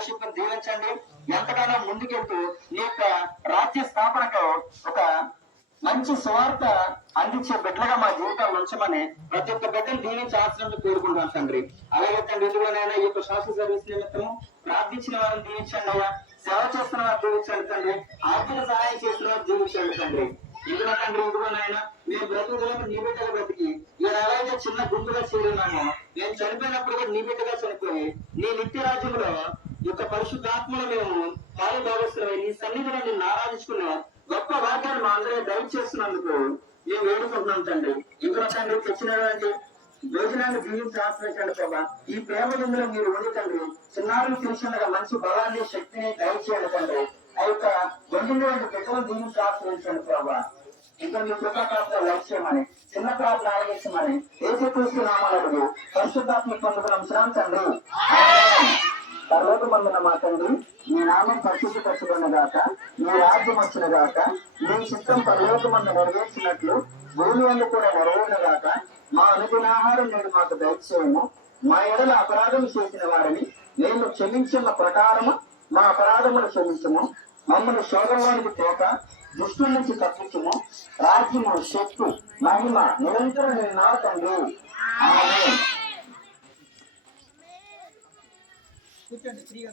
Fellowship దీవించండి. ఎంతగానో ముందుకెళ్తూ ఈ యొక్క రాజ్య స్థాపనకు ఒక మంచి స్వార్థ అందించే బిడ్డలుగా మా జీవితాలు ఉంచమని ప్రతి ఒక్క బిడ్డను దీవించి ఆశ్రమం కోరుకుంటాను తండ్రి. అలాగే తండ్రి ఎందులోనైనా ఈ యొక్క సోషల్ సర్వీస్ నిమిత్తము ప్రార్థించిన వారిని దీవించండి అయ్యా. సేవ చేస్తున్న వారు దీవించండి తండ్రి. ఆర్థిక సహాయం చేస్తున్న వారు దీవించండి తండ్రి. ఇందులో తండ్రి ఇందులోనైనా మేము బ్రతుకులను నీ బిడ్డగా బ్రతికి నేను ఎలాగైతే చిన్న గుంపుగా చేరున్నామో నేను చనిపోయినప్పుడు కూడా నీ బిడ్డగా చనిపోయి నీ నిత్య రాజ్యంలో యొక్క పరిశుద్ధాత్మలో మేము పాలు భావిస్తున్నాం. నీ సన్నిధిలో నిన్ను ఆరాధించుకున్నాం. గొప్ప వాక్యాన్ని మా అందరూ దయచేస్తున్నందుకు మేము వేడుకుంటున్నాం తండ్రి. ఇందులో తండ్రి తెచ్చినటువంటి భోజనాన్ని జీవించి ఆశ్రయించండి ప్రభా. ఈ ప్రేమ ఇందులో మీరు ఉండి తండ్రి చిన్నారులు తెలిసినగా మంచి బలాన్ని శక్తిని దయచేయండి తండ్రి. ఆ యొక్క వండినటువంటి బిడ్డలను జీవించి ఆశ్రయించండి ప్రభా. ఇంకా మీ కృపాప్రాప్త లక్ష్యమని చిన్న ప్రార్థన ఆలగించమని యేసుక్రీస్తు నామములో పరిశుద్ధాత్మ పొందుకున్నాం శ్రాం తండ్రి. పరలోకమందున మా తండ్రి, మీ నామం పరిశుద్ధపరచబడినగాక, మీ రాజ్యం వచ్చినగాక, మీ చిత్తం పరలోకమందు నెరవేర్చినట్లు భూమి అందు కూడా నెరవేరినగాక. మా అనుదినాహారం నేడు మాకు దయచేయము. మా ఎడల అపరాధం చేసిన వారిని నేను క్షమించిన ప్రకారము మా అపరాధములు క్షమించము. మమ్మల్ని శోధంలోనికి తేక దుష్టుల నుంచి తప్పించము. రాజ్యము, శక్తి, మహిమ నిరంతరం నేను నా తండ్రి. ఆమేన్. కూర్చోండి ఫ్రీగా.